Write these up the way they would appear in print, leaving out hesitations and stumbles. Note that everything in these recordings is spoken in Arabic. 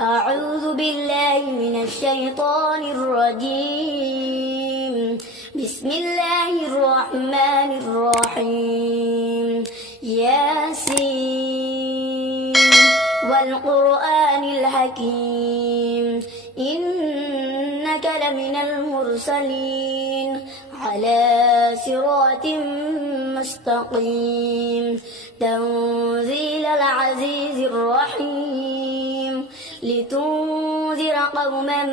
أعوذ بالله من الشيطان الرجيم. بسم الله الرحمن الرحيم. ياسين والقرآن الحكيم إنك لمن المرسلين على صراط مستقيم. تنزيل العزيز الرحيم لتنذر قوما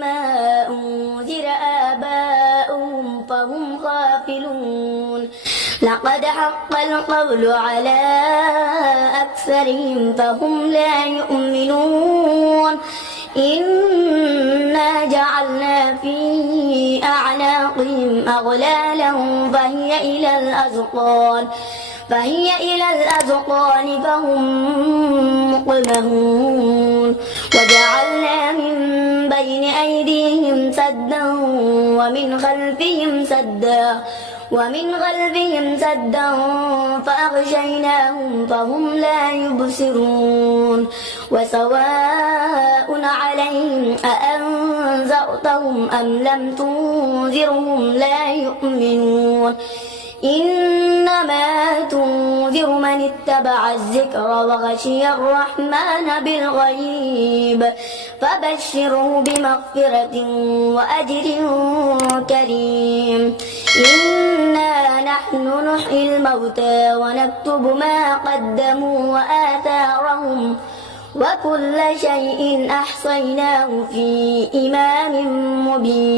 ما أنذر آباؤهم فهم غافلون. لقد حق القول على أكثرهم فهم لا يؤمنون. إنا جعلنا في أعناقهم أغلالا فهي إلى الأذقان فهم مقمحون. وجعلنا من بين أيديهم سدا ومن خلفهم سدا فأغشيناهم فهم لا يبصرون. وسواء عليهم أأنذرتهم أم لم تنذرهم لا يؤمنون. إنما تنذر من اتبع الذكر وخشي الرحمن بالغيب فبشره بمغفرة وأجر كريم. إنا نحن نحيي الموتى ونكتب ما قدموا وآثارهم وكل شيء أحصيناه في إمام مبين.